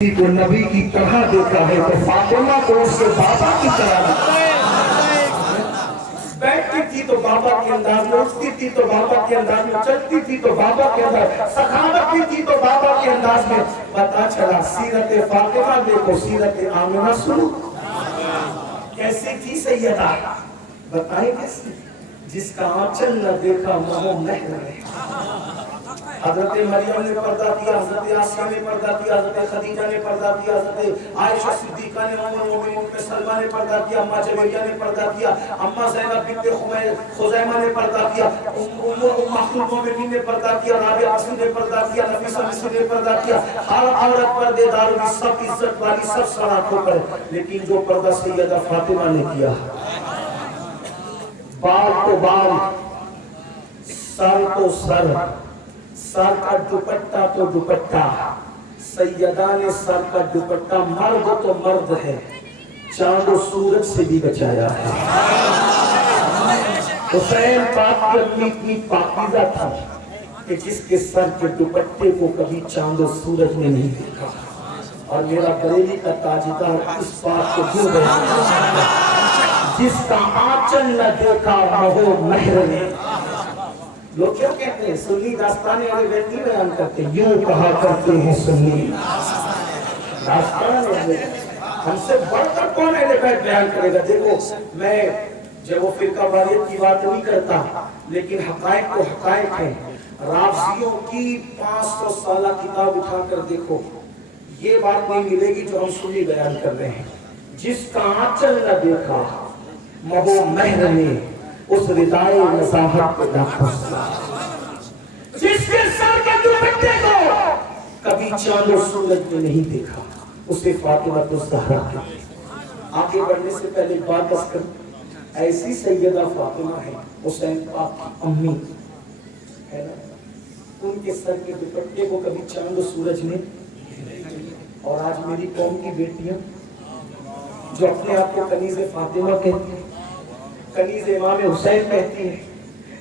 کو نبی کی طرح دیکھا ہے تو فاطمہ کو اس کے بابا کی طرح بیٹھتی تھی تو بابا کے انداز میں اٹھتی تھی تو بابا کے انداز میں چلتی تھی تو بابا کے انداز سخاوت تھی تو بابا کے انداز میں پتا چلا سیرت فاطمہ دیکھو سیرت آمنہ سنو کیسی تھی سیدہ بتائیں کیسی جس کا آنچل نہ دیکھا وہ مہر ہے حضرت مریم نے پردہ دیا حضرت آسیہ نے پردہ دیا حضرت خدیجہ نے پردہ دیا حضرت عائشہ صدیقہ نے ام سلمہ نے پردہ دیا اماں جویریہ نے پردہ دیا اماں زینب بنت خزیمہ نے پردہ کیا ام المؤمنین نے پردہ کیا رابعہ عصری نے پردہ کیا نفیسہ مصری نے پردہ کیا ہر عورت پردے دار ہوئی سب عزت والی سب سرات ہو کر لیکن جو پردہ سیدہ فاطمہ نے کیا بال تو بال سر تو سر سر کا دوپٹہ تو دوپٹہ سیدہ نے سر کا دوپٹہ مرد تو مرد ہے چاند و سورج سے بھی بچایا ہے حسین پاک کی امی اتنی پاکیزہ تھا کہ جس کے سر کے دوپٹے کو کبھی چاند و سورج نے نہیں دیکھا اور میرا بریلی کا تاجدار اس بات کو کیوں بیان جس کا آنچل نہ دیکھا وہ مہر نے لوگ کیا کہتے ہیں سنی داستانے والے ویڈی بیان کرتے ہیں یوں کہا کرتے ہیں سنی داستانے ہم سے بڑھ کر کون اہل بیت بیان کرے گا دیکھو میں جب وہ فرقہ واریت کی بات نہیں کرتا لیکن حقائق تو حقائق ہیں رافضیوں کی 500 سالہ کتاب اٹھا کر دیکھو یہ بات نہیں ملے گی جو ہم سنی بیان کر رہے ہیں جس کا آنچل نہ دیکھا وہ مہر نے اس ردائے نصاحت کو داخل جس کے سر کے دوپٹے کو کبھی چاند و سورج میں نہیں دیکھا اسے فاطمہ الزہرا آگے بڑھنے سے پہلے بات بس کر ایسی سیدہ فاطمہ ہے حسین پاک کی امی ہے نا ان کے سر کے دوپٹے کو کبھی چاند و سورج نے اور آج میری قوم کی بیٹیاں جو اپنے آپ کو کنیز فاطمہ کہتی ہیں کنیز امام حسین کہتی ہیں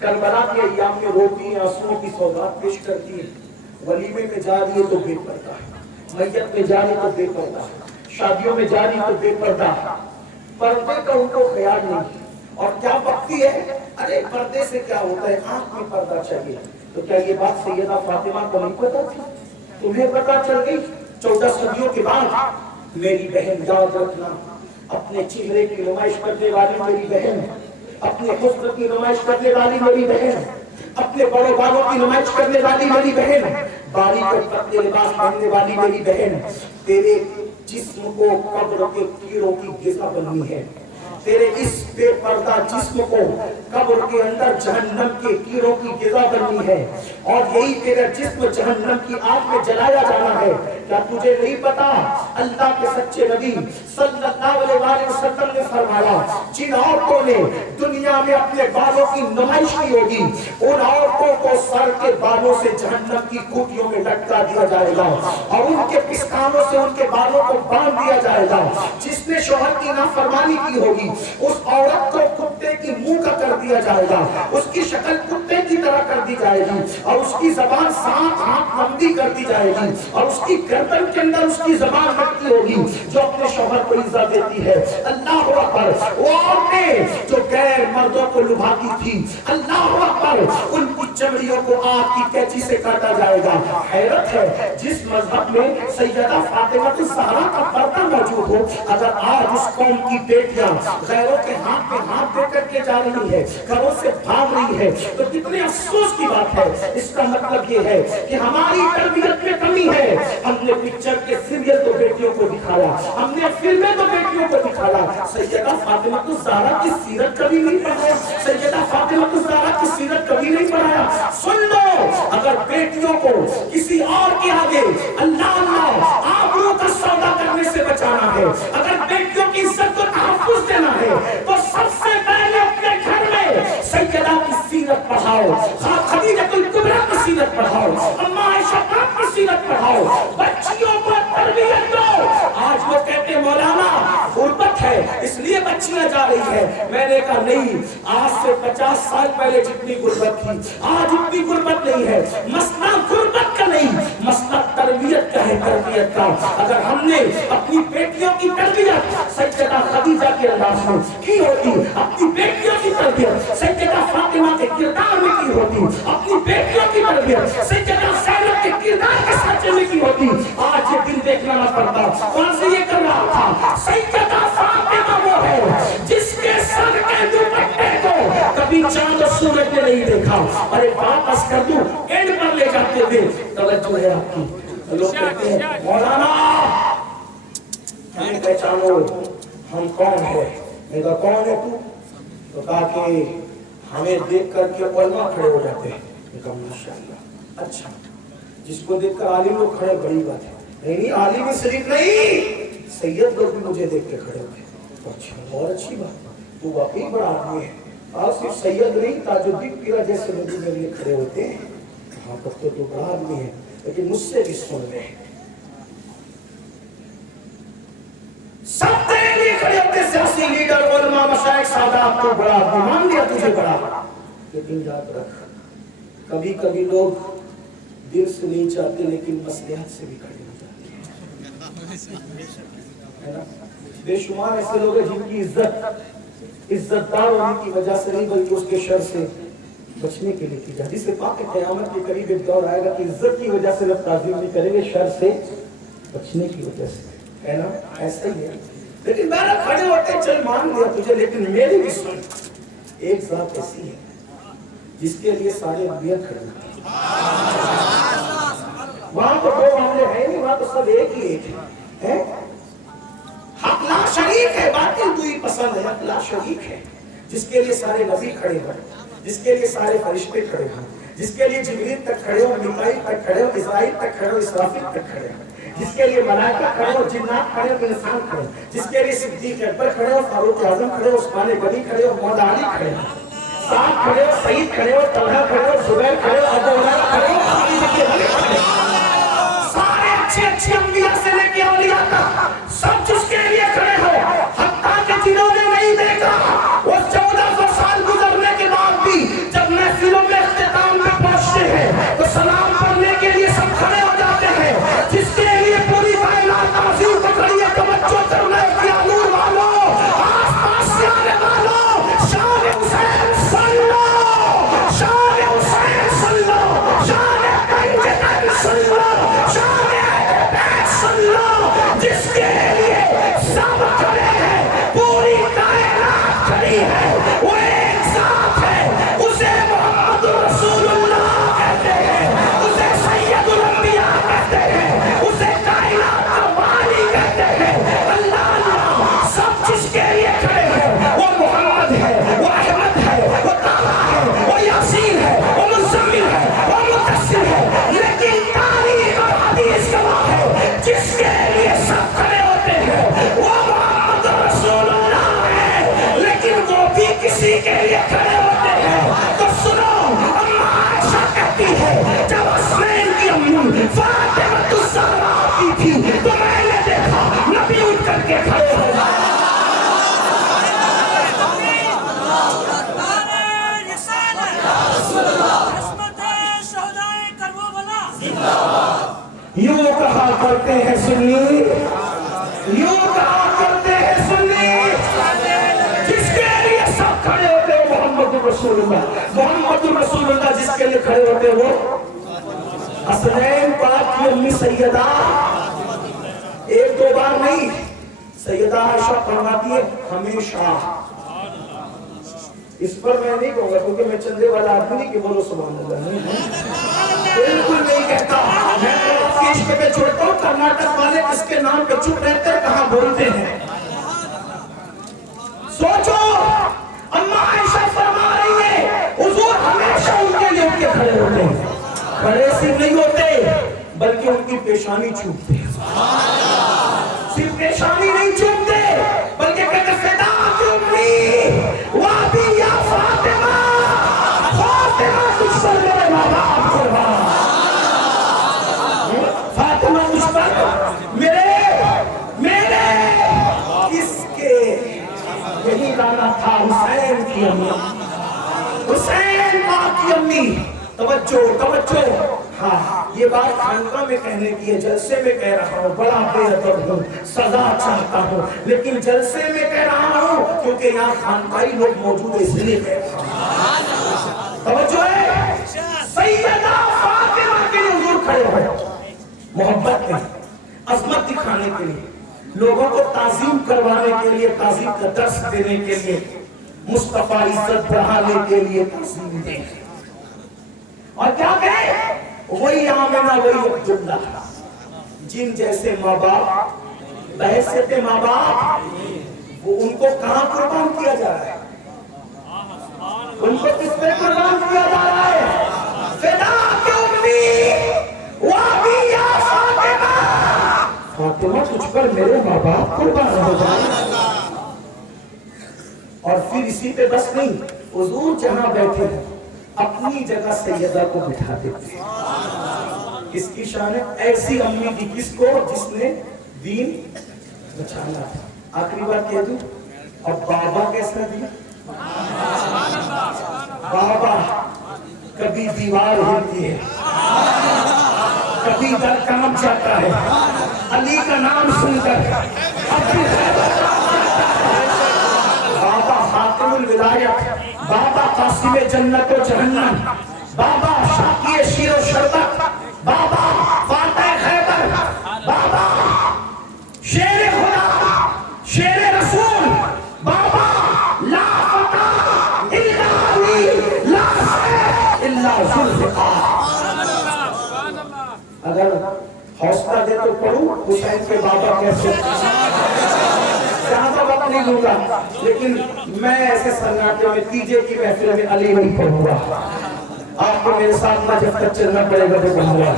کربلا کے ایام میں روتی ہیں آنسوؤں کی سوغات پیش کرتی ہیں ولیمے میں جا رہی ہے تو بے پردہ میت میں جا رہی تو بے پردہ شادیوں میں جا رہی تو بے پردہ پردے کا ان کو خیال نہیں اور کیا بکتی ہے ارے پردے سے کیا ہوتا ہے آنکھ میں پردہ چاہیے تو کیا یہ بات سیدہ فاطمہ کو نہیں پتا تھی تمہیں پتا چل گئی 14 صدیوں کے بعد میری بہن یاد رکھنا اپنے چہرے کی نمائش کرنے والی میری بہن اپنے حسن کی نمائش کرنے والی میری بہن اپنے بڑے بالوں کی نمائش کرنے والی میری بہن باریک اور پتلے لباس پہننے والی میری بہن تیرے جسم کو قبر کے کیڑوں کی غذا بننی ہے تیرے اس بے پردہ جسم کو قبر کے اندر جہنم کے کیڑوں کی غذا بننی ہے اور یہی تیرا جسم جہنم کی آگ میں جلایا جانا ہے کیا تجھے نہیں پتا اللہ کے سچے نبی صلی اللہ علیہ وسلم نے فرمایا جن عورتوں نے دنیا میں اپنے بالوں کی نمائش کی ہوگی ان عورتوں کو سر کے بالوں سے جہنم کی کوٹیوں میں لٹکا دیا جائے گا اور ان کے پستانوں سے ان کے بالوں کو باندھ دیا جائے گا جس نے شوہر کی نافرمانی کی ہوگی اس عورت کو کتے کی منہ کا کر دیا جائے گا اس کی شکل کتے کی طرح کر دی جائے گی اور اس کی زبان 7 ہاتھ لمبی کر دی جائے گی اور اس کی گردن کے اندر اس کی زبان لٹکی ہوگی جو اپنے شوہر کو ایذا دیتی ہے اللہ اکبر وہ عورتیں جو غیر مردوں کو لبھاتی تھی اللہ اکبر ان کی چمڑیوں کو آگ کی کینچی سے کاٹا جائے گا حیرت ہے جس مذہب میں سیدہ فاطمہ الزہرا کا پردہ موجود ہو اگر آج اس قوم کی بیٹیاں غیروں کے ہاتھ میں ہاتھ دے کر کے جا رہی ہے گھروں سے بھاگ رہی ہے تو کتنے افسوس کی بات ہے اس کا مطلب یہ ہے کہ ہماری تربیت میں کمی ہے ہم نے پکچر کے سیریل تو بیٹیوں کو دکھایا ہم نے فلمیں تو بیٹیوں کو دکھایا سیدہ فاطمہ الزہرا کی سیرت کبھی نہیں پڑھایا سیدہ فاطمہ الزہرا کی سیرت کبھی نہیں پڑھایا سن لو اگر بیٹیوں کو کسی اور کے آگے اللہ آبرو کا سودا کرنے سے بچانا ہے اگر بیٹیوں کی عزت کو تحفظ دینا ہے تو سب سے پہلے اپنے گھر میں سیدہ کی سیرت پڑھاؤ خدیجہ الکبریٰ کی سیرت پڑھاؤ اماں عائشہ کی سیرت پڑھاؤ بچیوں کو تربیت دو آج وہ کہتے ہیں مولانا غربت ہے اس لیے بچیاں جا رہی ہے میں نے کہا نہیں آج سے 50 سال پہلے جتنی غربت تھی آج اتنی غربت نہیں ہے مسئلہ غربت کا نہیں مسئلہ تربیت کا ہے تربیت کا. اگر ہم نے اپنی بیٹیوں کی تربیت سیدہ خدیجہ کے انداز میں کی ہوتی, اپنی بیٹیوں کی تربیت سیدہ فاطمہ کے کردار میں کی ہوتی, اپنی بیٹیوں کی تربیت سیدہ زینب کے کردار کے ساتھ میں کی ہوتی, آج یہ دن دیکھنا نہ پڑتا. وہاں سے یہ کر رہا تھا سیدہ فاطمہ وہ ہے جس کے سر کے دوپٹے کو کبھی چاند اور سورج نے نہیں دیکھا. ارے واپس کر دوں اینڈ پر لے جاتے تھے. توجہ ہے آپ کی. لوگ کہتے ہیں مولانا ہمیں پہچانو ہم کون ہیں. میں کہا کون ہے تو کہا کہ ہمیں دیکھ کر کے علماء کھڑے ہو جاتے ہیں. میں کہا ماشاءاللہ اچھا, جس کو دیکھ کر عالم لوگ کھڑے بڑی بات ہے. نہیں عالم صرف نہیں, سید لوگ بھی مجھے دیکھ کے کھڑے ہوتے ہیں. اچھا بہت اچھی بات, تو واقعی بڑا آدمی ہے. آج صرف سید نہیں تاج الدین پیرا جیسے لوگ میرے لیے کھڑے ہوتے ہیں. ہاں تب تو بڑا آدمی ہے, لیکن مجھ سے بھی سن لے سب تیرے لیے کھڑے ہوتے, سیاسی لیڈر علماء مشائخ سادات, تو بڑا آدمی مان لیا تجھے بڑا. لیکن یاد رکھ کبھی کبھی لوگ دل سے نہیں چاہتے لیکن مصلحت سے بھی کھڑے ہو جاتے ہیں. بے شمار ایسے لوگ ہیں جن کی عزت دار ہونے کی وجہ سے نہیں بلکہ اس کے شر سے بچنے کے لیے کی جاتی. حدیث پاک قیامت کے قریب ایک دور آئے گا کہ عزت کی وجہ سے لوگ تعظیم نہیں کریں گے, شر سے بچنے کی وجہ سے, ہے نا. ایسا ہی ہے. لیکن میں نہ کھڑے ہوتے چل مان لیا تجھے, لیکن میری بھی سن. ایک ذات ایسی ہے جس کے لیے سارے انبیاء کھڑے ہوتے ہیں. وہاں تو دو معاملے ہیں نہیں, وہاں تو سب ایک ہی ایک ہے. حق لا شریک ہے, باطل تو ہی پسند ہے. حق لا شریک ہے جس کے لیے سارے نبی کھڑے ہوں, جس کے لیے سارے فرشتے کھڑے ہوں, جس کے لیے جبریل تک کھڑے ہو, میکائیل تک کھڑے ہو, اسرائیل تک کھڑے ہو, اسرافیل تک کھڑے ہو, جس کے لیے ملائکہ کھڑے ہو, جنات کھڑے ہو, انسان کھڑے ہو, جس کے لیے صدیق اکبر کھڑے ہو, فاروق اعظم کھڑے ہو, عثمان غنی کھڑے ہو, مولا علی کھڑے ہو, سعد کھڑے ہو, سعید کھڑے ہو, طلحہ کھڑے ہو, زبیر کھڑے ہو, ابو ہریرہ کھڑے ہو, خالد بن ولید کھڑے ہو. سارے اچھے انبیاء سے لے کے اولیاء تک سب جس کے لیے کھڑے ہو. حتیٰ کہ جنہوں نے نہیں دیکھا وہ 1400 سال گزرنے کے بعد بھی جب محفلوں میں اختتام میں پہنچتے ہیں تو سلام پڑھنے کے لیے سب کھڑے ہو جاتے ہیں. جس کے لیے پوری کائنات تعظیم کو کھڑی ہے. توجہ کرنا ہے کیا نور والوں, آس پاس سے آنے والوں, شان حسین سن لو, شان حسین سن لو, شان کنجدن سن لو, شان اہل بیت سن لو. جس کے لیے سب کھڑے ہیں, پوری کائنات کھڑی ہے, وہ ایک ذات ہے, اسے محمد رسول اللہ کہتے ہیں, اسے سید الانبیاء کہتے ہیں, اسے کائنات کا والی کہتے ہیں. اللہ اللہ سب جس کے لیے کھڑے ہیں وہ محمد ہے, وہ احمد ہے, وہ طاہا ہے, وہ یاسین ہے, وہ مزمل ہے, وہ مدثر ہے. لیکن تاریخ اور حدیث گواہ ہے جس کے لیے سب کھڑے ہوتے ہیں وہ محمد رسول اللہ ہے. لیکن وہ بھی کسی کے لیے کھڑے ہوتے ہیں. تو سنو, اماں عائشہ کہتی ہے جب حسنین کی امی فاطمہ الزہرا آتی تھی تو میں نے دیکھا نبی اٹھ کر کے کھڑے ہو گئے. یوں کہا کرتے ہیں سنی, یوں کہا کرتے ہیں سنی, جس کے لیے سب کھڑے ہوتے ہیں محمد رسول اللہ. محمد رسول اللہ جس کے لیے کھڑے ہوتے ہیں وہ حسنین پاک کی امی سیدہ, ایک دو بار نہیں, سیدہ عائشہ فرماتی ہے ہمیشہ. اس پر میں نہیں کہوں گا کیونکہ میں چندے والا آدمی نہیں کہ بولو سبحان اللہ, بالکل نہیں کہتا. میں آپ کے عشق پہ چھوڑتا ہوں, کرناٹک والے اس کے نام پہ چپ رہتے ہیں, کہاں بولتے ہیں. سوچو, اماں عائشہ فرما رہی ہے حضور ہمیشہ ان کے لیے اٹھ کے کھڑے ہوتے ہیں. کھڑے صرف نہیں ہوتے بلکہ ان کی پیشانی چھوٹتے ہیں. صرف پیشانی نہیں چھوٹتے بلکہ کہتے فدا کی امی وابی یا فاطمہ, فاطمہ کچھ پر میرے ماں باپ قربان, فاطمہ کچھ پر میرے کس کے. یہی گانا تھا حسین کی امی, حسین پاک کی امی. توجہ توجہ, ہاں یہ بات خانقاہ میں کہنے کی ہے، جلسے میں کہہ رہا ہوں، بڑا بے ادب ہوں، سزا چاہتا ہوں، لیکن جلسے میں کہہ رہا ہوں کیونکہ یہاں خانقاہی لوگ موجود ہیں، اس لیے کہہ رہا ہوں۔ توجہ ہے، سیدہ فاطمہ کے لیے حضور کھڑے ہوئے، محبت میں عظمت دکھانے کے لیے، لوگوں کو تعظیم کروانے کے لیے، تعظیم کا درس دینے کے لیے، مصطفیٰ عزت بڑھانے کے لیے تعظیم دیں۔ اور کیا کہے؟ وہی آمنہ وہی عبداللہ، جن جیسے ماں باپ، بحیثیت ماں باپ، وہ ان کو کہاں قربان کیا جا رہا ہے؟ ان کو کس پہ قربان کیا جا رہا ہے؟ فداک امی وابی یا فاطمہ، فاطمہ تجھ پر میرے ماں باپ قربان ہو جائے۔ اور پھر اسی پہ بس نہیں، حضور جہاں بیٹھے ہیں اپنی جگہ سیدہ کو بٹھا دیتے ہیں۔ کس کی شان ہے؟ ایسی امی کی، کس کو؟ جس نے دین بچانا تھا۔ آخری بات کہہ دوں، اب بابا کیسا دیا؟ بابا کبھی دیوار ہلتی ہے، کبھی در کام جاتا ہے، علی کا نام سن کر بابا خاتم الولایت، بابا قاسم جنت و جہنم، بابا شاکی شیر و شربت، بابا فاتح خیبر، بابا شیر خدا، شیر رسول، بابا لا فتح الا علی، لا سیف الا ذوالفقار۔ اگر حوصلہ دے تو پڑھوں حسین کے بابا کیسے؟ زیادہ وقت نہیں لوں گا، لیکن میں ایسے سناٹے میں تیجے کی محفل میں علی نہیں پڑھوں گا۔ آپ کو میرے ساتھ نہ جب تک چلنا پڑے گا تو پڑھوں گا۔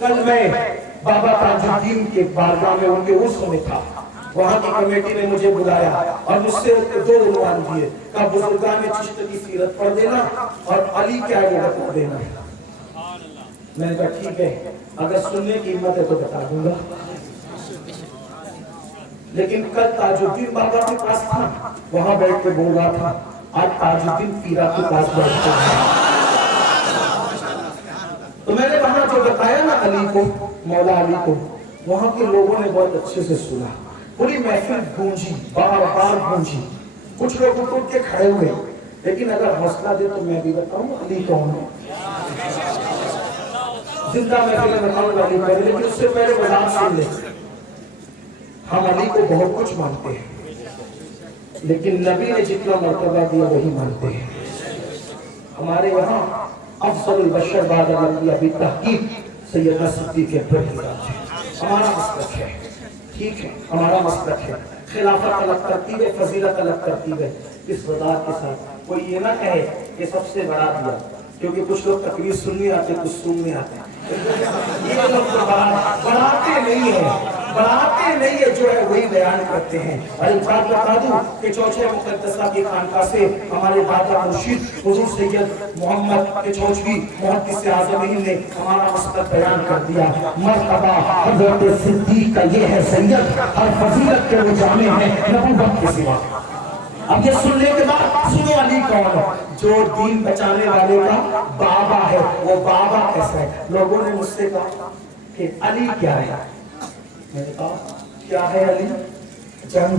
کل میں بابا تاج الدین کے بارگاہ میں ان کے عرس میں تھا، وہاں کی کمیٹی نے مجھے بلایا اور مجھ سے 2 عنوان دیے، کہا بزرگان چشت کی سیرت پڑھ دینا اور علی کیا ہے وہ بتا دینا۔ میں نے کہا ٹھیک ہے، اگر سننے کی ہمت ہے تو بتا دوں گا۔ لیکن کل تاج الدین بابا کے پاس تھا، وہاں بیٹھ کے بول رہا تھا، آج تاج الدین پیرا کے پاس بیٹھتے ہیں۔ تو میں نے وہاں جو بتایا نا علی کو، مولا علی کو، وہاں کے لوگوں نے بہت اچھے سے سنا، پوری محفل گونجی، بار بار گونجی، کچھ لوگ اٹھ کے کھڑے ہوئے۔ لیکن اگر حوصلہ دے تو میں بھی بتاؤں علی کون ہے؟ زندہ محفل میں بتاؤں علی کون ہے، لیکن اس سے پہلے وضاحت سن لیں۔ ہم علی کو بہت کچھ مانتے ہیں، لیکن نبی نے جتنا مرتبہ دیا وہی مانتے ہیں۔ ہمارے یہاں افضل البشر بعد الانبیاء بالتحقیق سیدنا صدیق اکبر کی ذات ہے۔ ہمارا مسلک ہے، ٹھیک ہے، ہمارا مسلک ہے، خلافت الگ ترتیب ہے، فضیلت الگ ترتیب ہے۔ اس وضاحت کے ساتھ کوئی یہ نہ کہے کہ سب سے بڑا دیا، کیونکہ کچھ لوگ تقریر سننے آتے، کچھ سننے آتے ہیں۔ یہ لوگ تو بڑھاتے نہیں ہیں، بڑھاتے نہیں ہے، جو ہے وہی بیان کرتے ہیں۔ اور ایک بات بتا دوں کہ چوچھے مقدسہ کی خانقاہ سے ہمارے دادا مرشد حضور سید محمد کے چوچھوی محدث اعظم نے ہمارا مسلک بیان کر دیا۔ مرتبہ حضرت صدیق کا یہ ہے سید، ہر فضیلت کے وہ جامع ہیں نبوت کے سوا۔ اب یہ سننے کے بعد سنو علی کون ہے؟ جو دین بچانے والے کا بابا ہے، وہ بابا کیسا ہے؟ لوگوں نے مجھ سے کہا کہ علی کیا ہے؟ میں نے کہا کیا ہے علی؟ جنگ